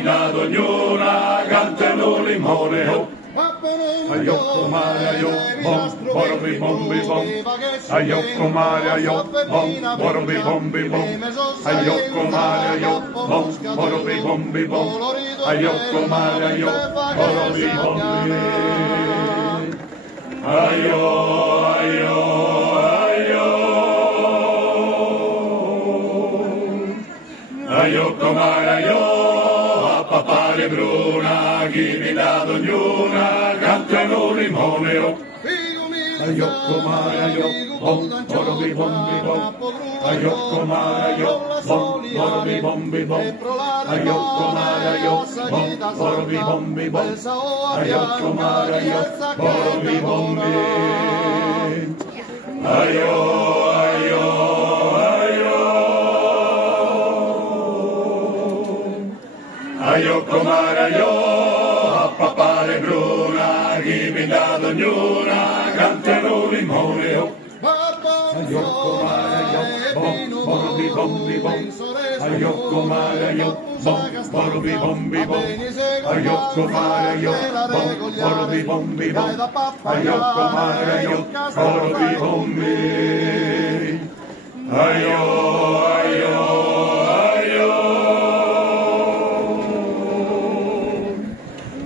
vinda ognuna, cantano un limone, oh. Aio comare, aio, bom, borobi bombi bom. Aio comare, aio, bom, borobi bombi bom. Aio comare, aio, bom, borobi bombi bom. Aio comare, aio, borobi bombi. Aio, aio, aio. Aio comare, aio, a papare bruna, chi mi dà ognuna, cantano limone, oh. Aio comare, aio, bom, borobi bombi bom. Aio comare, aio, bom, borobi bombi bom. Aio comare, aio, bom, borobi bombi bom. Aio comare, aio, borobi bombi. Aio, aio, aio. Aio comare, aio, a papare bruna, chi mi dà ognuna, cantano limone, oh. Aio comare, aio, bom, borobi bombi bom. Aio comare, aio, bom, borobi bombi bom. Aio comare, aio, bom, borobi bombi bom. Aio comare, aio, borobi bombi. Aio, aio, aio.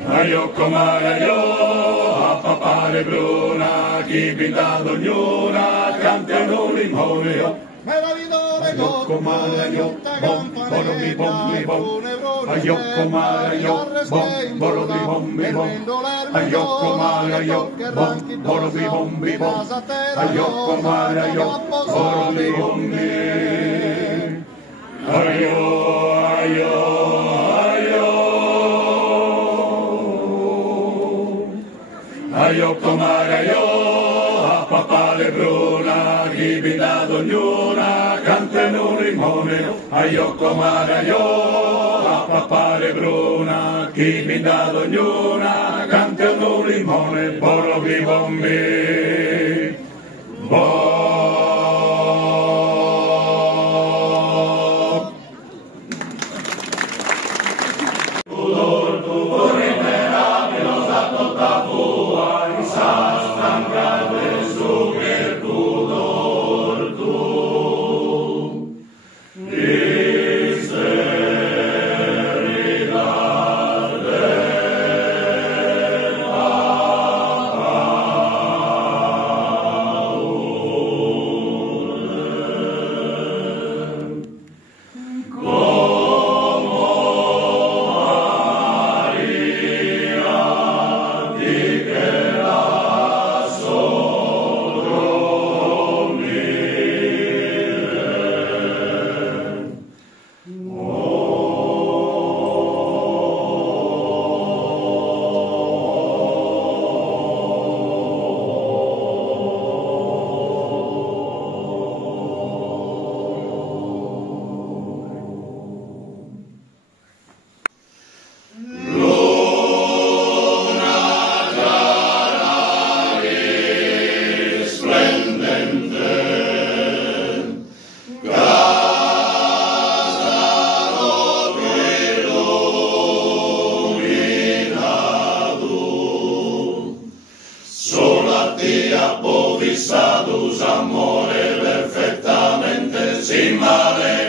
Aio comare, aio, a papare bruna, chi vinda ognuna, cantano limone, oh. Aio comare, aio, bom, borobi bombi bom. Aio comare, aio, bom, borobi bombi bom. Aio comare, aio, bom, borobi bombi bom. Aio comare, aio, borobi bombi. Aio, aio, aio. Aio comare, aio, a papale bruna, chi vinda ognuna, cantano un limone. Aio comare, aio, a papale bruna, chi vinda ognuna, cantano un limone. Borobi bombi, Appovisados amore perfettamente sin male